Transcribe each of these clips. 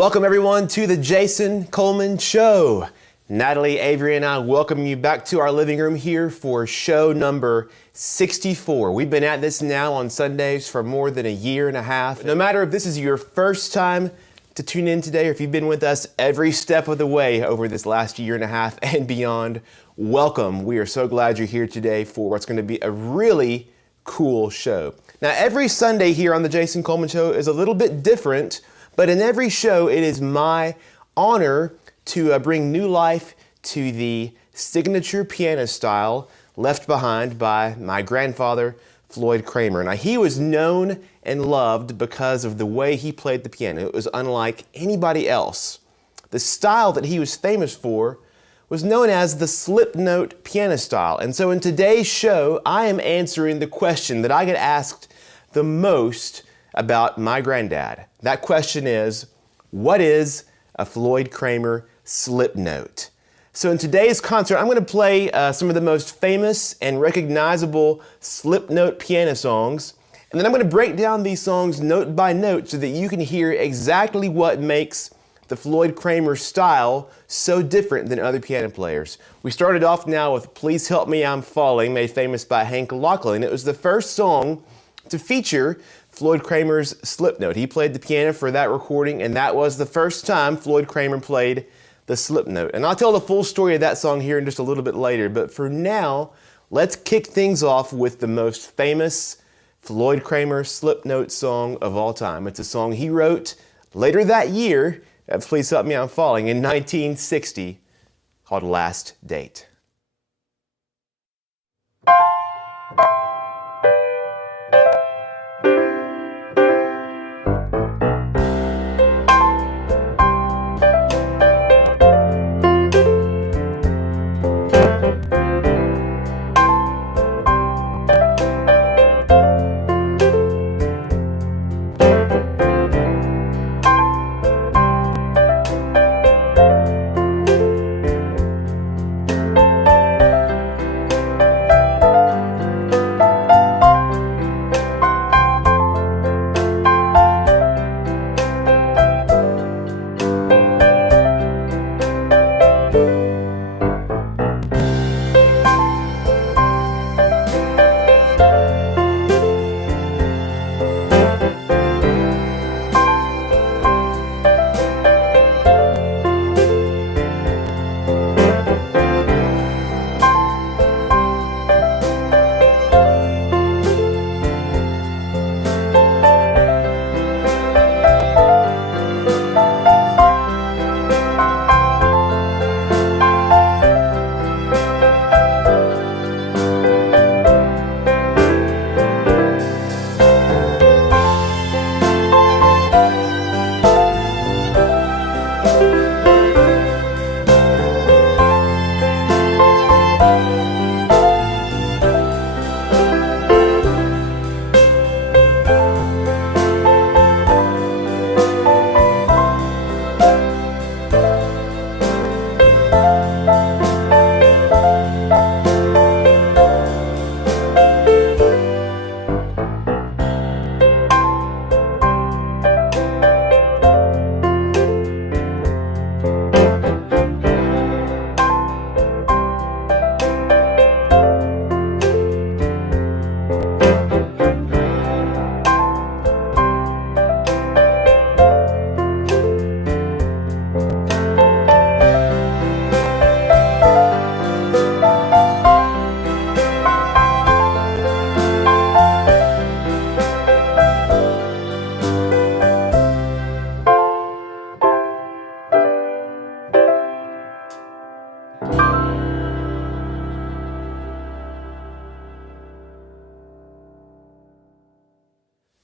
Welcome everyone to the Jason Coleman Show. Natalie, Avery, and I welcome you back to our living room here for show number 64. We've been at this now on Sundays for more than a year and a half. No matter if this is your first time to tune in today or if you've been with us every step of the way over this last year and a half and beyond, welcome. We are so glad you're here today for what's going to be a really cool show. Now, every Sunday here on the Jason Coleman Show is a little bit different, but in every show, it is my honor to bring new life to the signature piano style left behind by my grandfather, Floyd Cramer. Now, he was known and loved because of the way he played the piano. It was unlike anybody else. The style that he was famous for was known as the slip note piano style. And so in today's show, I am answering the question that I get asked the most about my granddad. That question is, what is a Floyd Kramer slip note? So in today's concert, I'm going to play some of the most famous and recognizable slip note piano songs. And then I'm going to break down these songs note by note so that you can hear exactly what makes the Floyd Kramer style so different than other piano players. We started off now with Please Help Me, I'm Falling, made famous by Hank Lockley. It was the first song to feature Floyd Kramer's slip note. He played the piano for that recording, and that was the first time Floyd Kramer played the slip note. And I'll tell the full story of that song here in just a little bit later, but for now, let's kick things off with the most famous Floyd Kramer slip note song of all time. It's a song he wrote later that year, Please Help Me, I'm Falling, in 1960, called Last Date.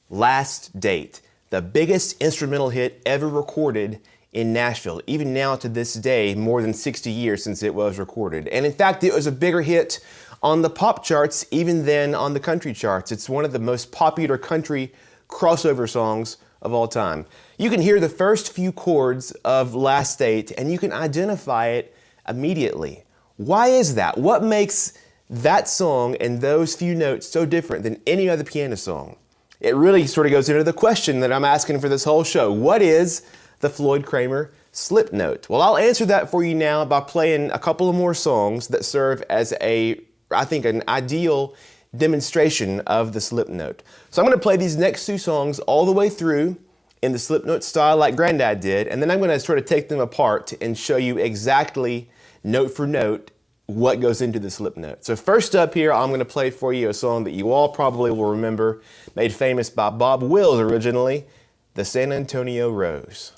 Last Date, the biggest instrumental hit ever recorded in Nashville, even now to this day, more than 60 years since it was recorded. And in fact, it was a bigger hit on the pop charts even than on the country charts. It's one of the most popular country crossover songs of all time. You can hear the first few chords of Last Date and you can identify it immediately. Why is that? What makes that song and those few notes so different than any other piano song? It really sort of goes into the question that I'm asking for this whole show. What is the Floyd Kramer slip note? Well, I'll answer that for you now by playing a couple of more songs that serve as I think, an ideal demonstration of the slip note. So I'm going to play these next two songs all the way through in the slip note style like Granddad did, and then I'm going to sort of take them apart and show you exactly, note for note, what goes into the slip note. So first up here, I'm going to play for you a song that you all probably will remember, made famous by Bob Wills originally, the San Antonio Rose.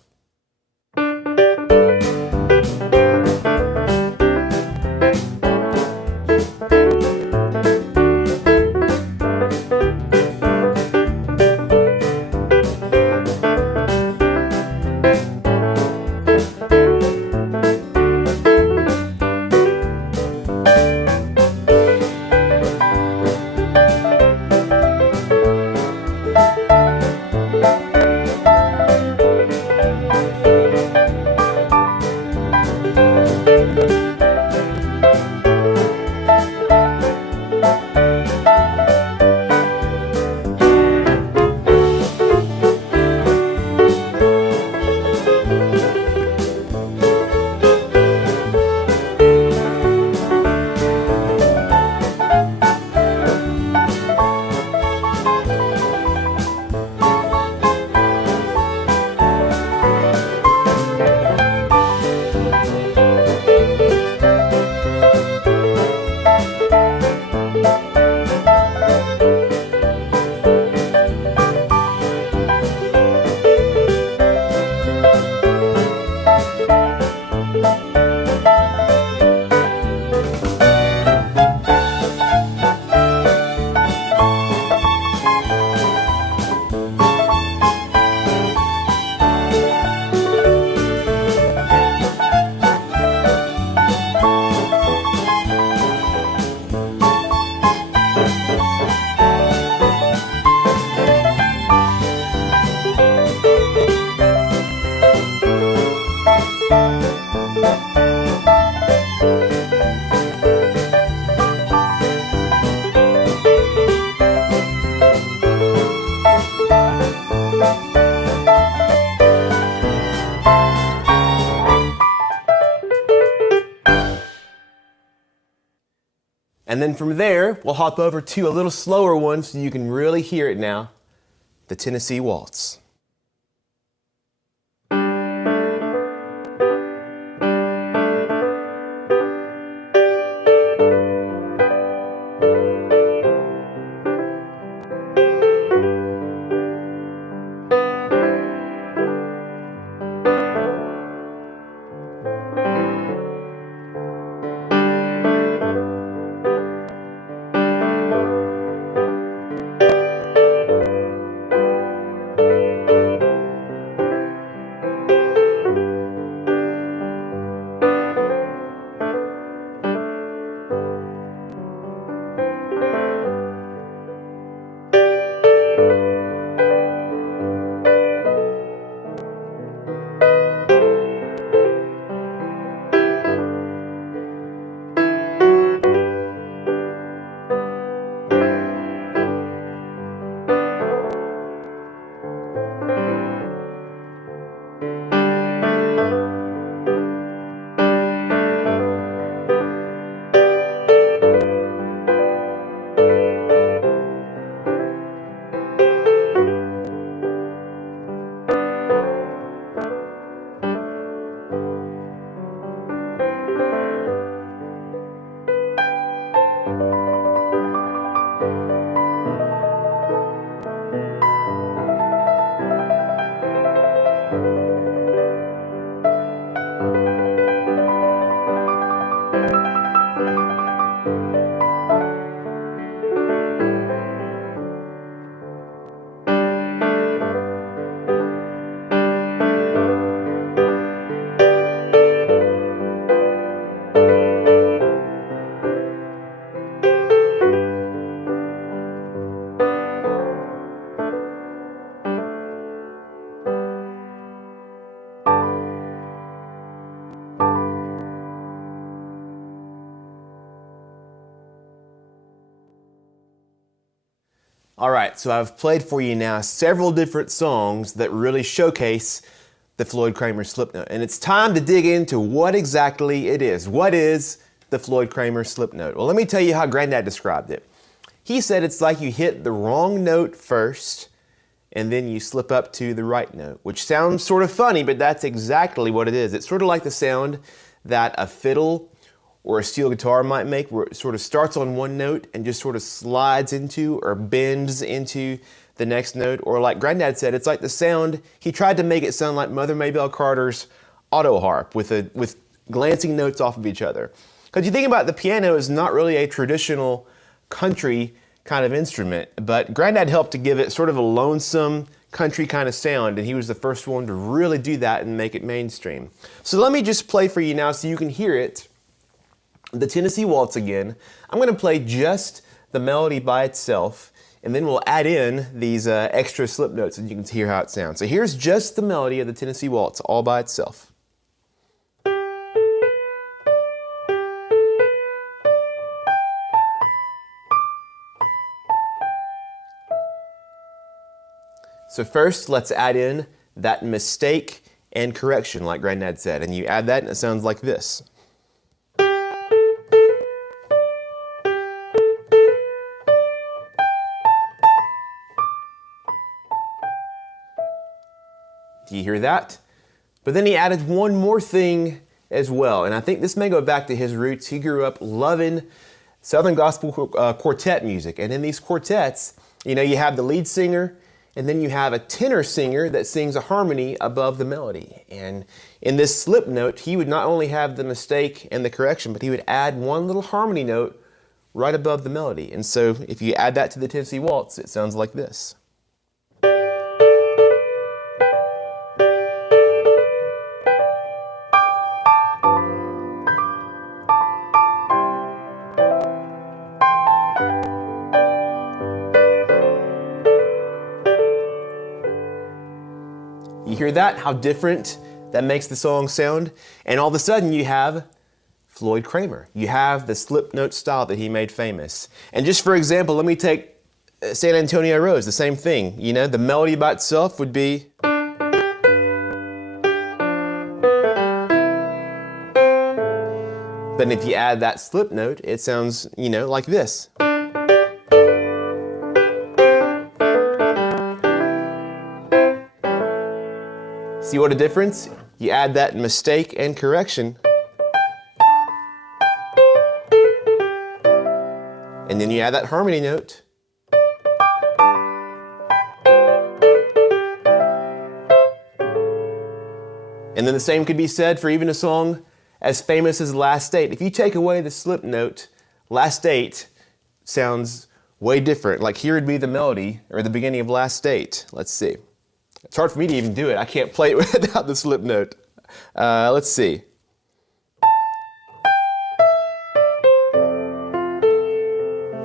And then from there, we'll hop over to a little slower one so you can really hear it now, the Tennessee Waltz. All right, so I've played for you now several different songs that really showcase the Floyd Kramer slip note. And it's time to dig into what exactly it is. What is the Floyd Kramer slip note? Well, let me tell you how Granddad described it. He said it's like you hit the wrong note first and then you slip up to the right note, which sounds sort of funny, but that's exactly what it is. It's sort of like the sound that a fiddle or a steel guitar might make, where it sort of starts on one note and just sort of slides into or bends into the next note. Or like Granddad said, it's like the sound, he tried to make it sound like Mother Maybelle Carter's auto harp with glancing notes off of each other. Because you think about it, the piano is not really a traditional country kind of instrument, but Granddad helped to give it sort of a lonesome country kind of sound, and he was the first one to really do that and make it mainstream. So let me just play for you now so you can hear it. The Tennessee Waltz again. I'm going to play just the melody by itself, and then we'll add in these extra slip notes and you can hear how it sounds. So here's just the melody of the Tennessee Waltz all by itself. So first, let's add in that mistake and correction, like Granddad said, and you add that and it sounds like this. Do you hear that? But then he added one more thing as well, and I think this may go back to his roots. He grew up loving Southern gospel quartet music, and in these quartets, you know, you have the lead singer, and then you have a tenor singer that sings a harmony above the melody. And in this slip note, he would not only have the mistake and the correction, but he would add one little harmony note right above the melody. And so if you add that to the Tennessee Waltz, it sounds like this. You hear that? How different that makes the song sound? And all of a sudden you have Floyd Kramer. You have the slip note style that he made famous. And just for example, let me take San Antonio Rose, the same thing. You know, the melody by itself would be. But if you add that slip note, it sounds, you know, like this. See what a difference? You add that mistake and correction. And then you add that harmony note. And then the same could be said for even a song as famous as Last State. If you take away the slip note, Last State sounds way different. Like here would be the melody or the beginning of Last State. Let's see. It's hard for me to even do it. I can't play it without the slip note. Let's see.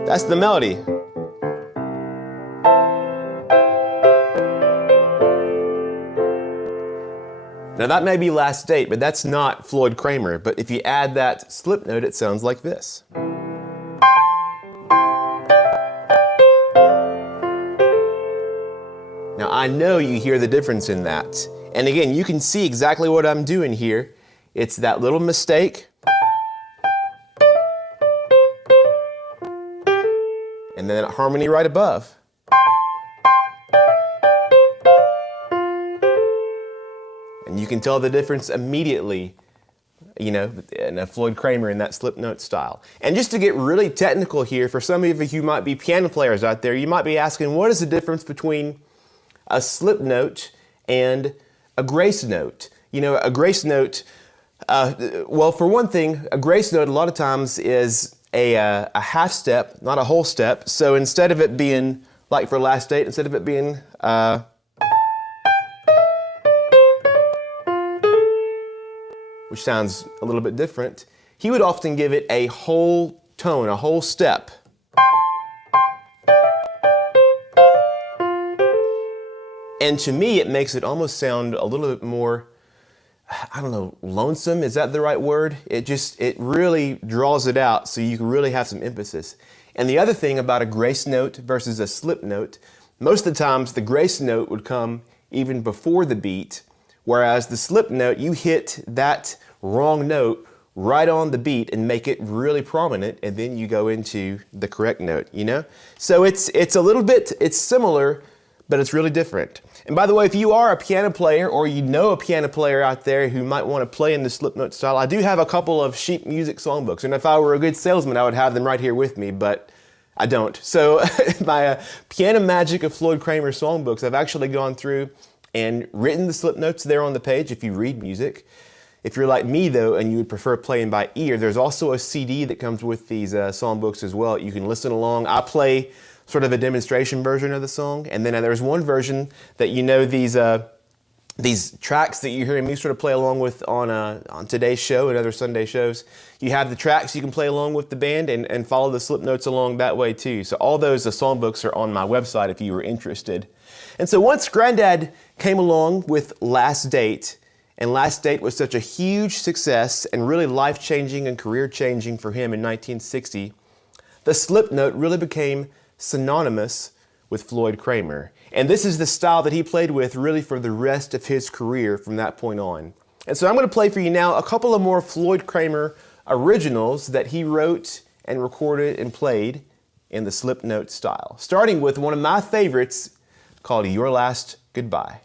That's the melody. Now that may be Last State, but that's not Floyd Kramer. But if you add that slip note, it sounds like this. Now I know you hear the difference in that. And again, you can see exactly what I'm doing here. It's that little mistake. And then harmony right above. And you can tell the difference immediately, you know, in a Floyd Kramer in that slip note style. And just to get really technical here, for some of you who might be piano players out there, you might be asking, what is the difference between a slip note and a grace note? You know, a grace note, well, for one thing, a grace note a lot of times is a half step, not a whole step. So instead of it being, like for Last State, instead of it being, which sounds a little bit different, he would often give it a whole tone, a whole step. And to me, it makes it almost sound a little bit more, I don't know, lonesome, is that the right word? It really draws it out so you can really have some emphasis. And the other thing about a grace note versus a slip note, most of the times the grace note would come even before the beat, Whereas the slip note, you hit that wrong note right on the beat and make it really prominent, and then you go into the correct note, you know? So it's a little bit, it's similar, but it's really different. And by the way, if you are a piano player or you know a piano player out there who might want to play in the slip note style, I do have a couple of sheet music songbooks, and if I were a good salesman, I would have them right here with me, but I don't. So my Piano Magic of Floyd Kramer songbooks, I've actually gone through and written the slip notes there on the page if you read music. If you're like me though, and you would prefer playing by ear, there's also a CD that comes with these songbooks as well. You can listen along. I play sort of a demonstration version of the song, and then there's one version that, you know, these tracks that you're hearing me sort of play along with on today's show and other Sunday shows. You have the tracks you can play along with the band and follow the slip notes along that way too. So all those songbooks are on my website if you were interested. And so once Granddad came along with Last Date, and Last Date was such a huge success and really life-changing and career-changing for him in 1960, the slip note really became synonymous with Floyd Kramer. And this is the style that he played with really for the rest of his career from that point on. And so I'm going to play for you now a couple of more Floyd Kramer originals that he wrote and recorded and played in the slip note style, starting with one of my favorites called Your Last Goodbye.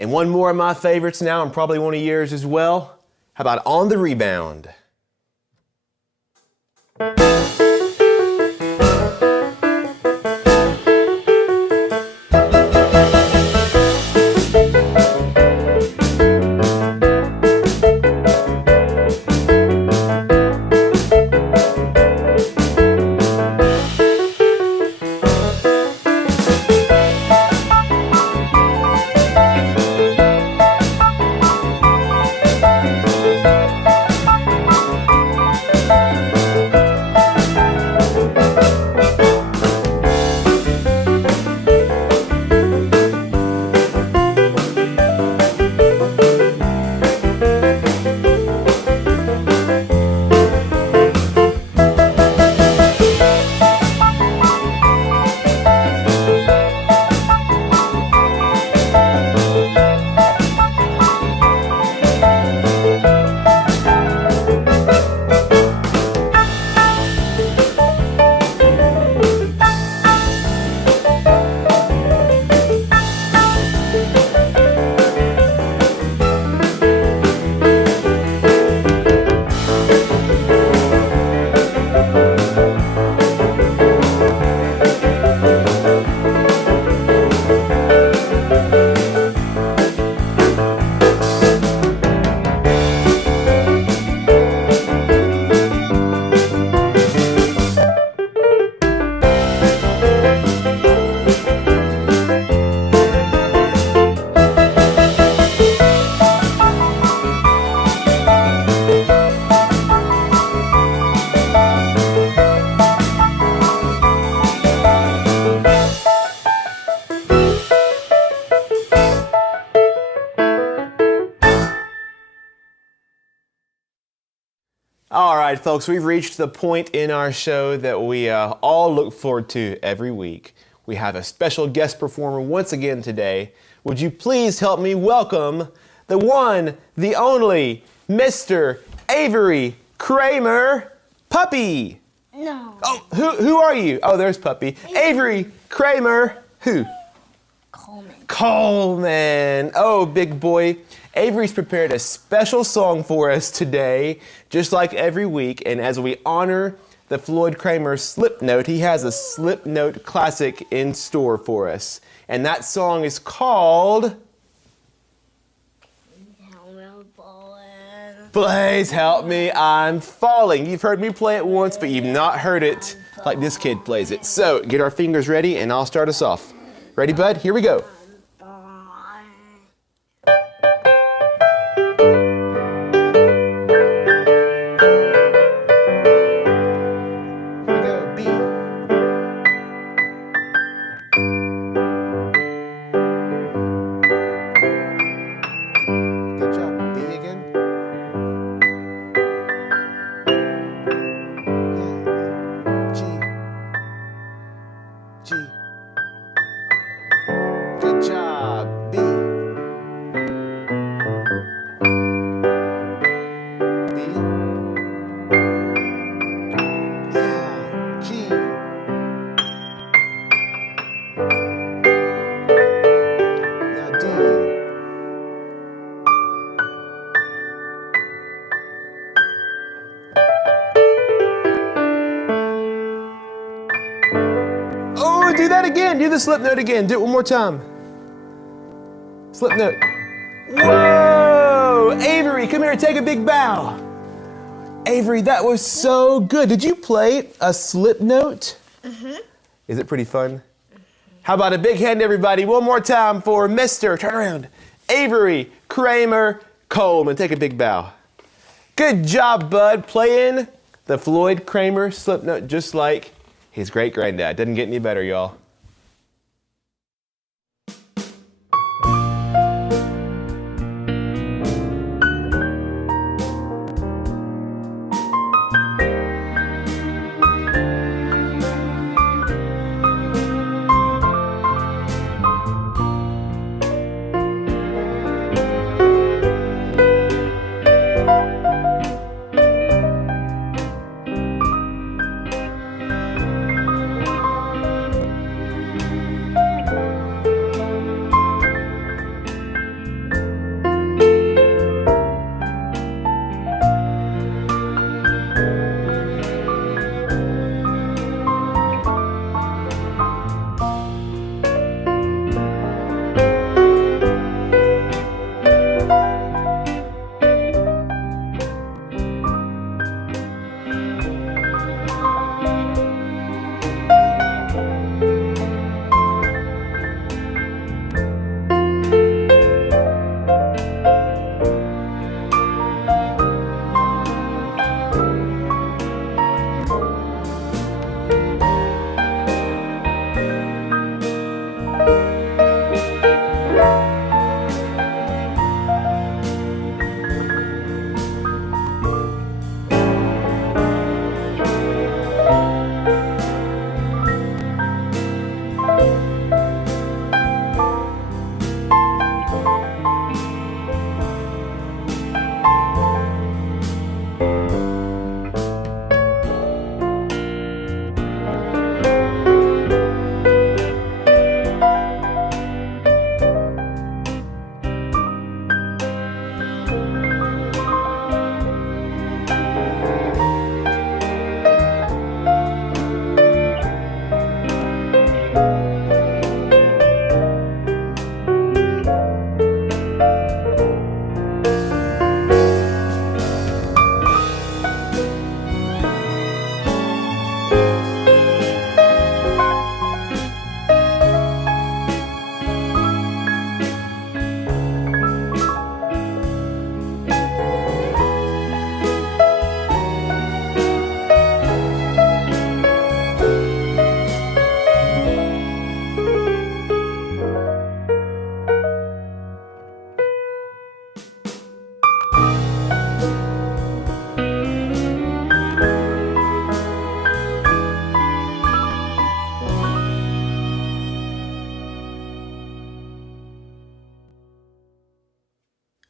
And one more of my favorites now, and probably one of yours as well. How about On the Rebound? right, folks, we've reached the point in our show that we all look forward to every week. We have a special guest performer once again today. Would you please help me welcome the one, the only, Mr. Avery Kramer, Puppy. No. Oh, who are you? Oh, there's Puppy. Avery Kramer, who? Coleman. Oh, big boy. Avery's prepared a special song for us today, just like every week. And as we honor the Floyd Kramer slip note, he has a slip note classic in store for us. And that song is called Please Help Me, I'm Falling. You've heard me play it once, but you've not heard it like this kid plays it. So get our fingers ready and I'll start us off. Ready, bud? Here we go. Do that again. Do the slip note again. Do it one more time. Slip note. Whoa! Avery, come here. Take a big bow. Avery, that was so good. Did you play a slip note? Mm-hmm. Is it pretty fun? Mm-hmm. How about a big hand, everybody? One more time for Mr. Turn around. Avery Kramer Coleman. Take a big bow. Good job, bud. Playing the Floyd Kramer slip note just like his great-granddad. Doesn't get any better, y'all.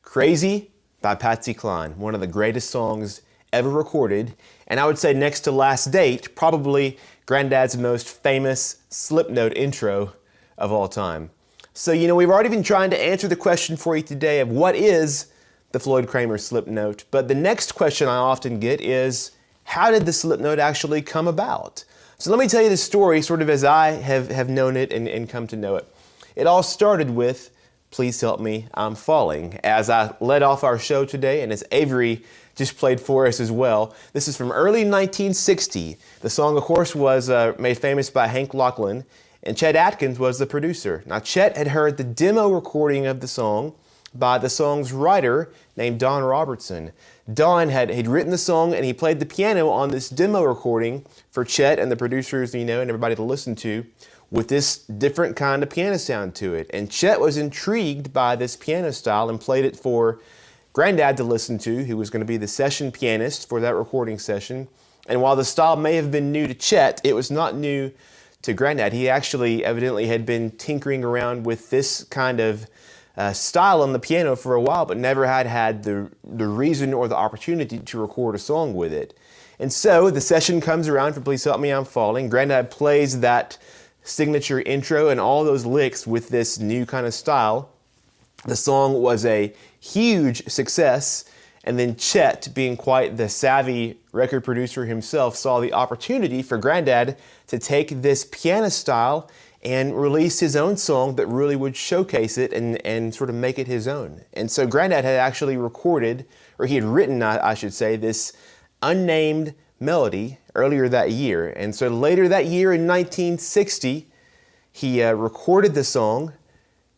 Crazy by Patsy Cline, one of the greatest songs ever recorded, and I would say next to Last Date, probably Granddad's most famous Slipknot intro of all time. So, we've already been trying to answer the question for you today of what is the Floyd Kramer Slipknot, but the next question I often get is, how did the Slipknot actually come about? So let me tell you the story sort of as I have known it and come to know it. It all started with Please Help Me, I'm Falling, as I led off our show today and as Avery just played for us as well. This is from early 1960. The song, of course, was made famous by Hank Locklin, and Chet Atkins was the producer. Now, Chet had heard the demo recording of the song by the song's writer named Don Robertson. Don had written the song and he played the piano on this demo recording for Chet and the producers, and everybody to listen to, with this different kind of piano sound to it. And Chet was intrigued by this piano style and played it for Granddad to listen to, who was going to be the session pianist for that recording session. And while the style may have been new to Chet, it was not new to Granddad. He actually evidently had been tinkering around with this kind of style on the piano for a while, but never had the reason or the opportunity to record a song with it. And so the session comes around for Please Help Me, I'm Falling. Granddad plays that signature intro and all those licks with this new kind of style. The song was a huge success, and then Chet, being quite the savvy record producer himself, saw the opportunity for Granddad to take this piano style and release his own song that really would showcase it and sort of make it his own. And so Granddad had actually recorded, or he had written, I should say, this unnamed melody earlier that year. And so later that year in 1960, he recorded the song,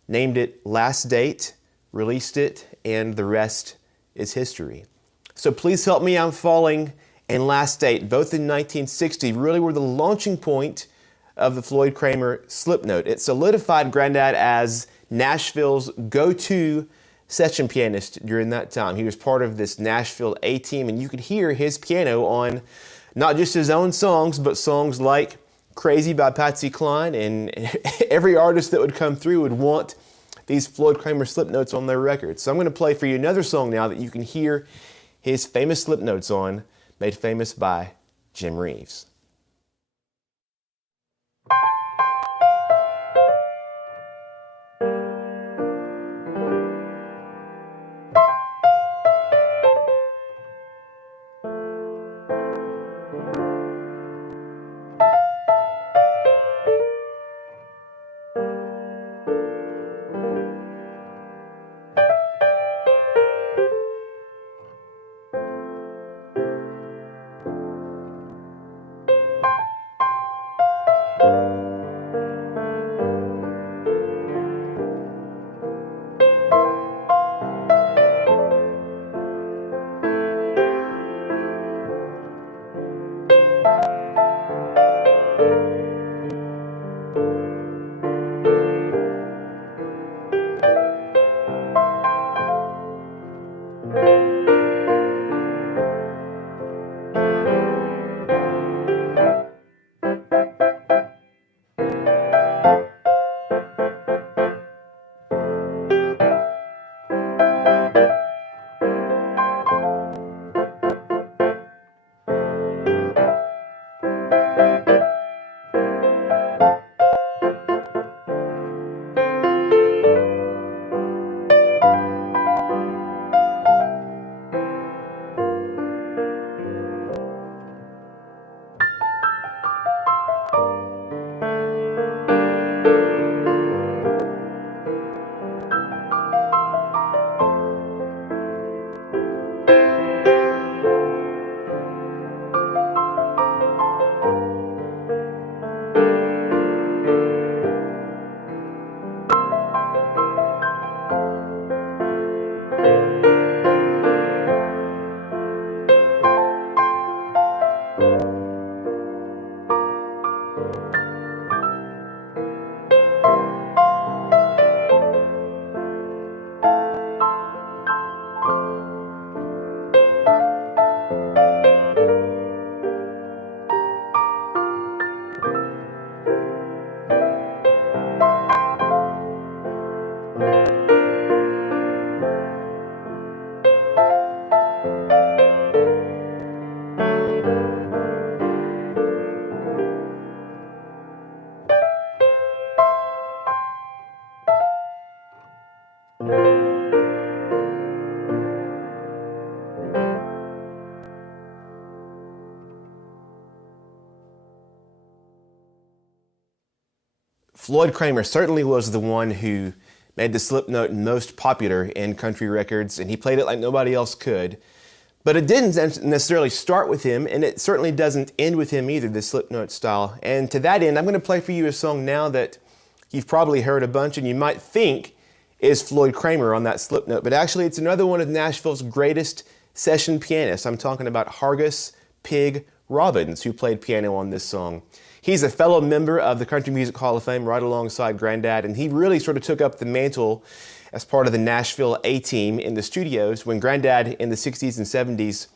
named it Last Date, released it, and the rest is history. So Please Help Me, I'm Falling and Last Date, both in 1960, really were the launching point of the Floyd Kramer Slipknot. It solidified Granddad as Nashville's go-to session pianist during that time. He was part of this Nashville A-team, and you could hear his piano on not just his own songs, but songs like Crazy by Patsy Cline, and every artist that would come through would want these Floyd Kramer Slipknots on their records. So I'm going to play for you another song now that you can hear his famous Slipknots on, made famous by Jim Reeves. Floyd Kramer certainly was the one who made the slip note most popular in country records, and he played it like nobody else could. But it didn't necessarily start with him, and it certainly doesn't end with him either, the slip note style. And to that end, I'm going to play for you a song now that you've probably heard a bunch and you might think is Floyd Kramer on that slip note, but actually it's another one of Nashville's greatest session pianists. I'm talking about Hargus "Pig" Robbins, who played piano on this song. He's a fellow member of the Country Music Hall of Fame right alongside Granddad, and he really sort of took up the mantle as part of the Nashville A-team in the studios when Granddad in the 60s and 70s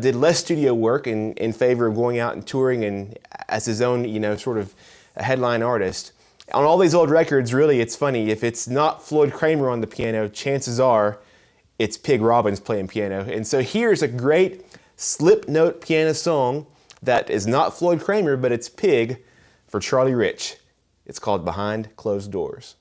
did less studio work in favor of going out and touring and as his own, sort of a headline artist. On all these old records, really, it's funny, if it's not Floyd Kramer on the piano, chances are it's Pig Robbins playing piano. And so here's a great slip note piano song that is not Floyd Kramer, but it's Pig for Charlie Rich. It's called Behind Closed Doors.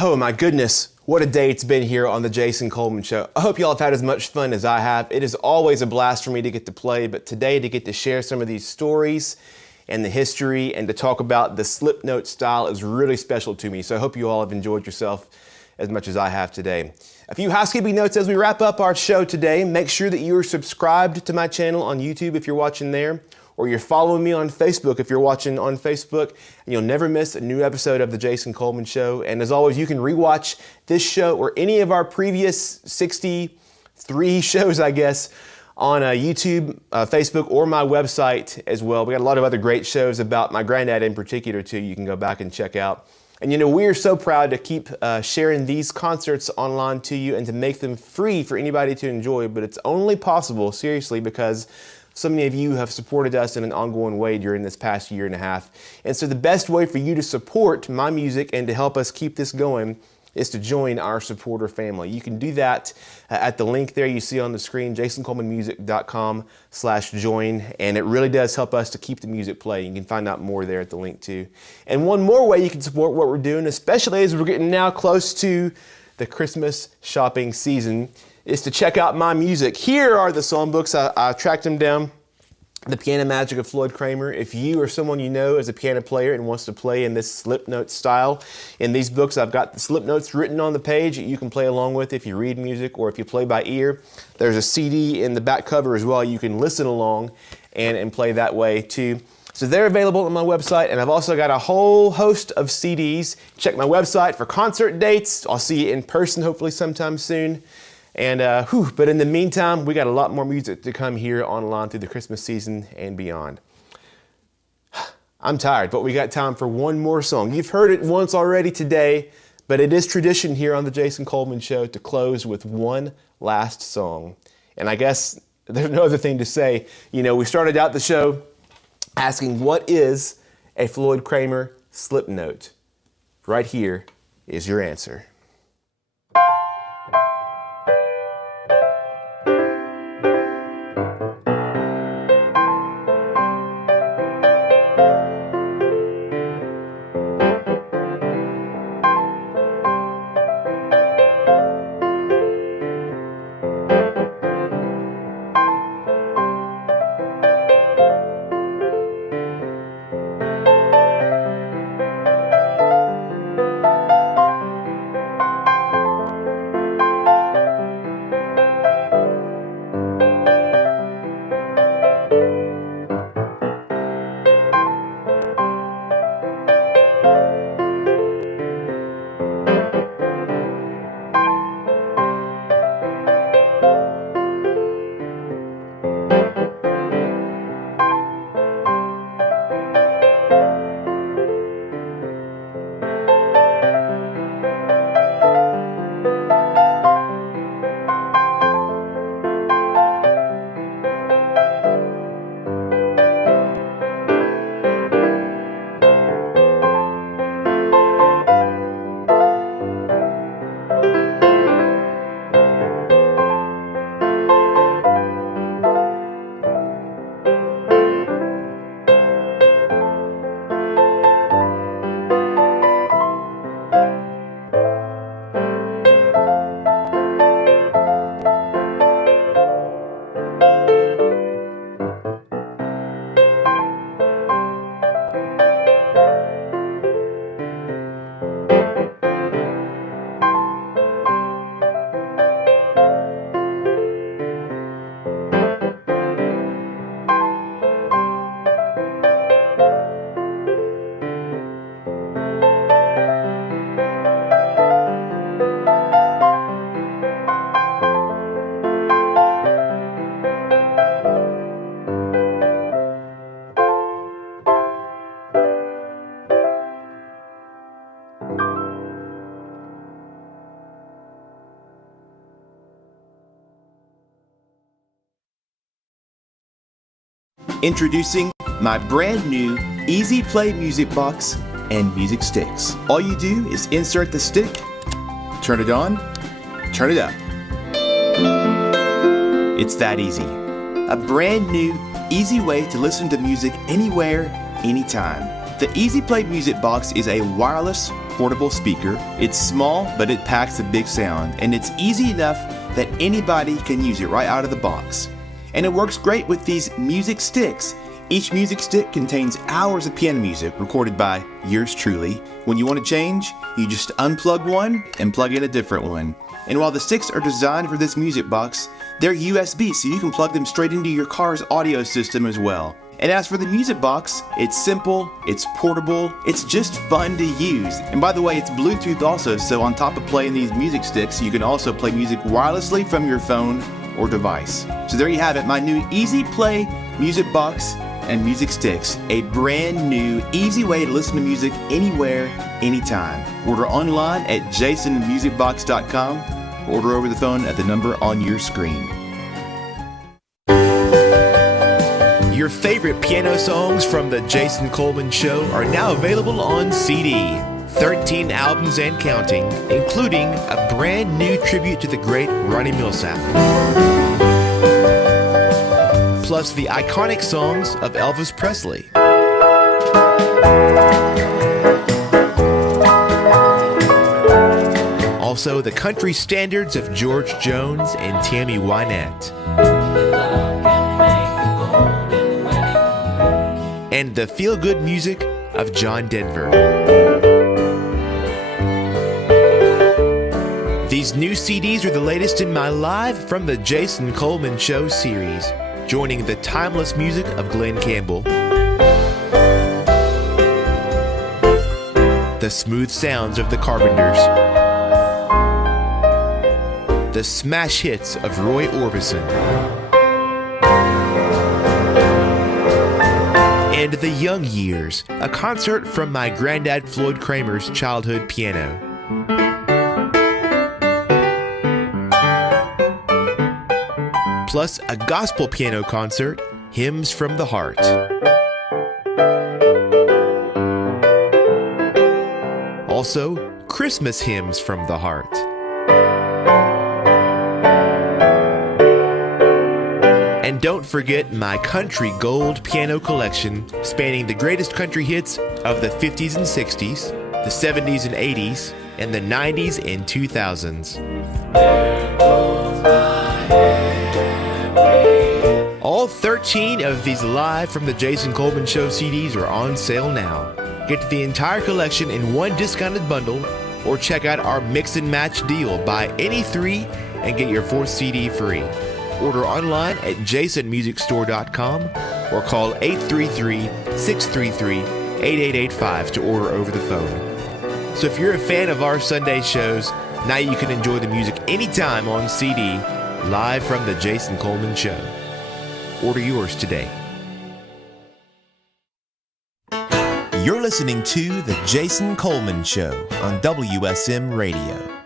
Oh my goodness, what a day it's been here on the Jason Coleman Show. I hope y'all have had as much fun as I have. It is always a blast for me to get to play, but today to get to share some of these stories and the history and to talk about the slip note style is really special to me. So I hope you all have enjoyed yourself as much as I have today. A few housekeeping notes as we wrap up our show today. Make sure that you are subscribed to my channel on YouTube if you're watching there, or you're following me on Facebook if you're watching on Facebook, and you'll never miss a new episode of The Jason Coleman Show. And as always, you can rewatch this show or any of our previous 63 shows, I guess, on YouTube, Facebook, or my website as well. We got a lot of other great shows about my granddad in particular, too, you can go back and check out. And you know, we are so proud to keep sharing these concerts online to you and to make them free for anybody to enjoy, but it's only possible, seriously, because so many of you have supported us in an ongoing way during this past year and a half. And so the best way for you to support my music and to help us keep this going is to join our supporter family. You can do that at the link there you see on the screen, jasoncolemanmusic.com/join, and it really does help us to keep the music playing. You can find out more there at the link too. And one more way you can support what we're doing, especially as we're getting now close to the Christmas shopping season, is to check out my music. Here are the songbooks. I tracked them down. The Piano Magic of Floyd Kramer. If you or someone you know is a piano player and wants to play in this slip note style, in these books I've got the slip notes written on the page that you can play along with if you read music or if you play by ear. There's a CD in the back cover as well. You can listen along and play that way too. So they're available on my website, and I've also got a whole host of CDs. Check my website for concert dates. I'll see you in person hopefully sometime soon. And but in the meantime, we got a lot more music to come here online through the Christmas season and beyond. I'm tired, but we got time for one more song. You've heard it once already today, but it is tradition here on the Jason Coleman Show to close with one last song. And I guess there's no other thing to say. You know, we started out the show asking what is a Floyd Kramer slip note. Right here is your answer. Introducing my brand new Easy Play Music Box and Music Sticks. All you do is insert the stick, turn it on, turn it up. It's that easy. A brand new, easy way to listen to music anywhere, anytime. The Easy Play Music Box is a wireless, portable speaker. It's small, but it packs a big sound, and it's easy enough that anybody can use it right out of the box. And it works great with these music sticks. Each music stick contains hours of piano music recorded by yours truly. When you want to change, you just unplug one and plug in a different one. And while the sticks are designed for this music box, they're USB, so you can plug them straight into your car's audio system as well. And as for the music box, it's simple, it's portable, it's just fun to use. And by the way, it's Bluetooth also, so on top of playing these music sticks, you can also play music wirelessly from your phone or device. So there you have it, my new Easy Play Music Box and Music Sticks, a brand new, easy way to listen to music anywhere, anytime. Order online at jasonmusicbox.com or order over the phone at the number on your screen. Your favorite piano songs from the Jason Coleman Show are now available on CD. 13 albums and counting, including a brand new tribute to the great Ronnie Milsap. Plus the iconic songs of Elvis Presley. Also the country standards of George Jones and Tammy Wynette. And the feel-good music of John Denver. These new CDs are the latest in my Live from the Jason Coleman Show series, joining the timeless music of Glenn Campbell, the smooth sounds of the Carpenters, the smash hits of Roy Orbison, and The Young Years, a concert from my granddad Floyd Kramer's childhood piano. Plus a gospel piano concert, Hymns from the Heart. Also, Christmas hymns from the heart. And don't forget my country gold piano collection spanning the greatest country hits of the 50s and 60s, the 70s and 80s, and the 90s and 2000s. All 13 of these Live from the Jason Coleman Show CDs are on sale now. Get the entire collection in one discounted bundle, or check out our mix and match deal. Buy any 3 and get your 4th CD free. Order online at jasonmusicstore.com or call 833-633-8885 to order over the phone. So if you're a fan of our Sunday shows, now you can enjoy the music anytime on CD, Live from the Jason Coleman Show. Order yours today. You're listening to The Jason Coleman Show on WSM Radio.